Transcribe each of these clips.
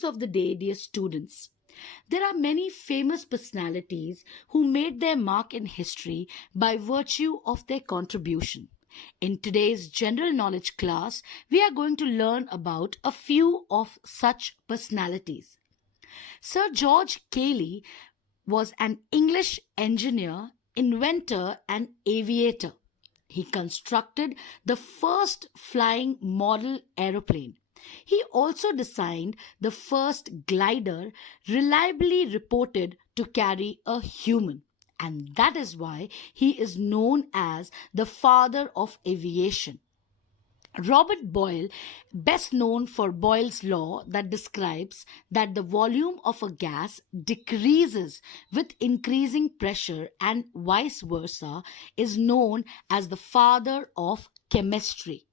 sayings of the day, dear students. There are many famous personalities who made their mark in history by virtue of their contribution. In today's general knowledge class, we are going to learn about a few of such personalities. Sir George Cayley was an English engineer, inventor, and aviator. He constructed the first flying model aeroplane. He also designed the first glider reliably reported to carry a human. And that is why he is known as the father of aviation. Robert Boyle, best known for Boyle's law that describes that the volume of a gas decreases with increasing pressure and vice versa, is known as the father of chemistry.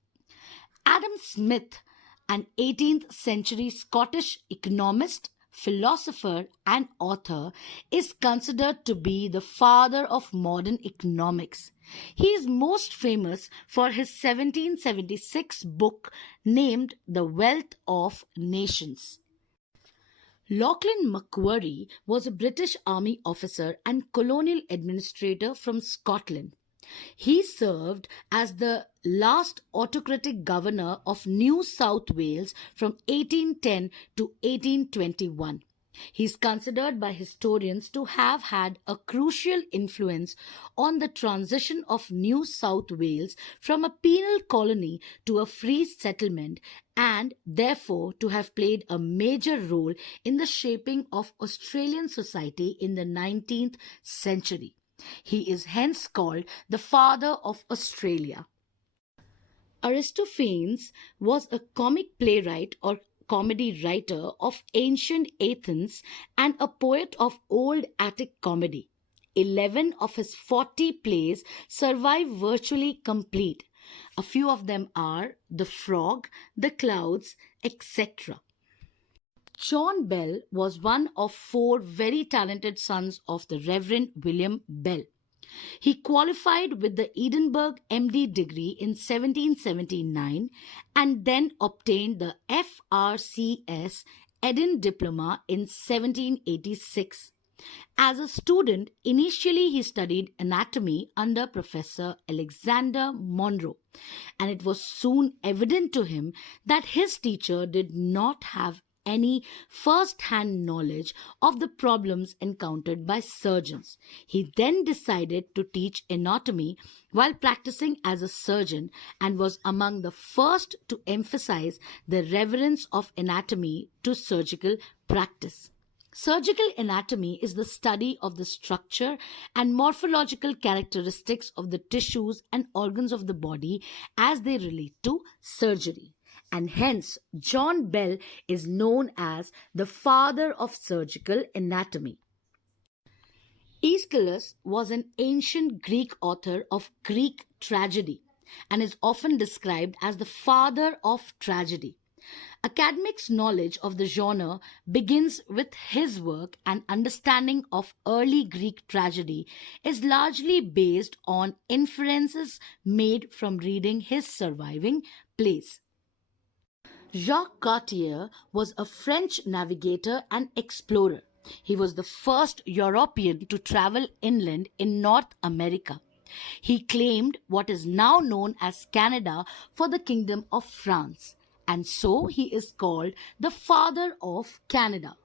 Adam Smith, an 18th century Scottish economist, philosopher, and author, is considered to be the father of modern economics. He is most famous for his 1776 book named The Wealth of Nations. Lachlan Macquarie was a British Army officer and colonial administrator from Scotland. He served as the last autocratic governor of New South Wales from 1810 to 1821. He is considered by historians to have had a crucial influence on the transition of New South Wales from a penal colony to a free settlement, and therefore to have played a major role in the shaping of Australian society in the 19th century. He is hence called the father of Australia. Aristophanes was a comic playwright or comedy writer of ancient Athens and a poet of old Attic comedy. 11 of his 40 plays survive virtually complete. A few of them are The Frog, The Clouds, etc. John Bell was one of 4 very talented sons of the Reverend William Bell. He qualified with the Edinburgh MD degree in 1779 and then obtained the FRCS Eden Diploma in 1786. As a student, initially he studied anatomy under Professor Alexander Monro, and it was soon evident to him that his teacher did not have any first-hand knowledge of the problems encountered by surgeons. He then decided to teach anatomy while practicing as a surgeon and was among the first to emphasize the reverence of anatomy to surgical practice. Surgical anatomy is the study of the structure and morphological characteristics of the tissues and organs of the body as they relate to surgery. And hence John Bell is known as the father of surgical anatomy. Aeschylus was an ancient Greek author of Greek tragedy and is often described as the father of tragedy. Academics' knowledge of the genre begins with his work, and understanding of early Greek tragedy is largely based on inferences made from reading his surviving plays. Jacques Cartier was a French navigator and explorer. He was the first European to travel inland in North America. He claimed what is now known as Canada for the Kingdom of France, and so he is called the father of Canada.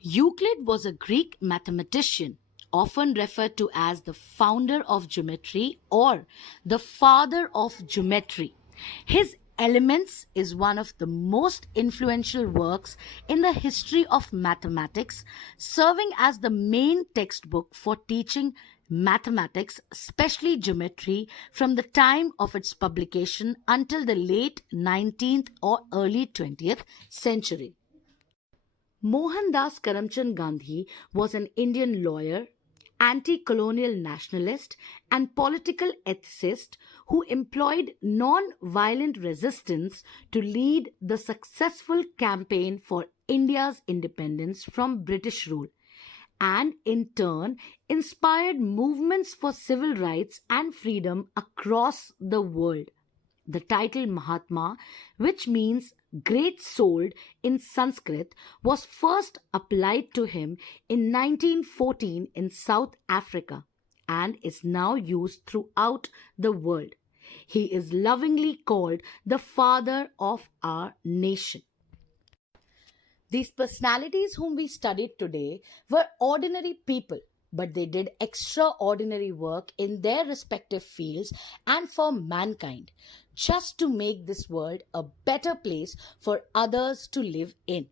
Euclid was a Greek mathematician, often referred to as the founder of geometry or the father of geometry. His Elements is one of the most influential works in the history of mathematics, serving as the main textbook for teaching mathematics, especially geometry, from the time of its publication until the late 19th or early 20th century. Mohandas Karamchand Gandhi was an Indian lawyer, anti-colonial nationalist, and political ethicist who employed non-violent resistance to lead the successful campaign for India's independence from British rule, and in turn inspired movements for civil rights and freedom across the world. The title Mahatma, which means great souled in Sanskrit, was first applied to him in 1914 in South Africa and is now used throughout the world. He is lovingly called the father of our nation. These personalities whom we studied today were ordinary people, but they did extraordinary work in their respective fields and for mankind, just to make this world a better place for others to live in.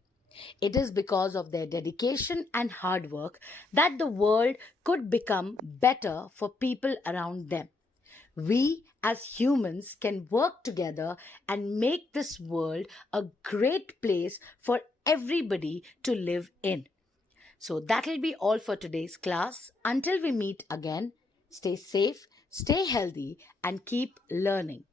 It is because of their dedication and hard work that the world could become better for people around them. We as humans can work together and make this world a great place for everybody to live in. So that'll be all for today's class. Until we meet again, stay safe, stay healthy, and keep learning.